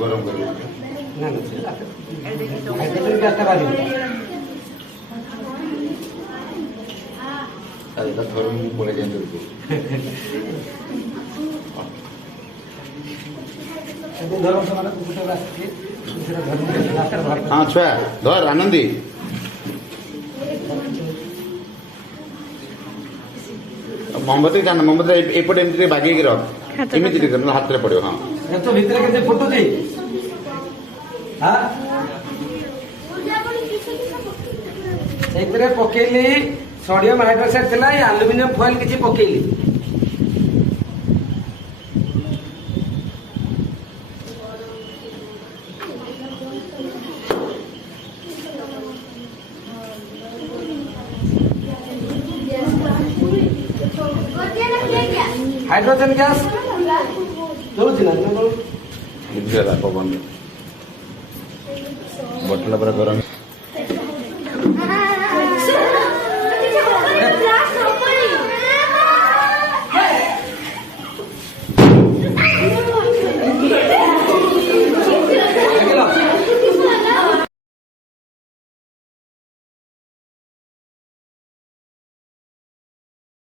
गरम कर ना हाइड्रोजन गैस टा बाहर এটা ধরুন পড়ে যায় তো धरो समाना कुछ रास्ते दूसरा धर्म के रास्ता बाहर हाँ छुआ धर आनंदी मोमबत्ती जान मोमबत्ती एपटे एमती बागे की रख एमती कर हाथ रे पड़ो हाँ ये तो भीतर के फोटो दे हां एकरे पकेली सोडियम हाइड्रोक्साइड थिला या एल्युमिनियम फॉइल किछि पकेली हाइड्रोजन गैस चलुछि ना पवन बटला पर गरम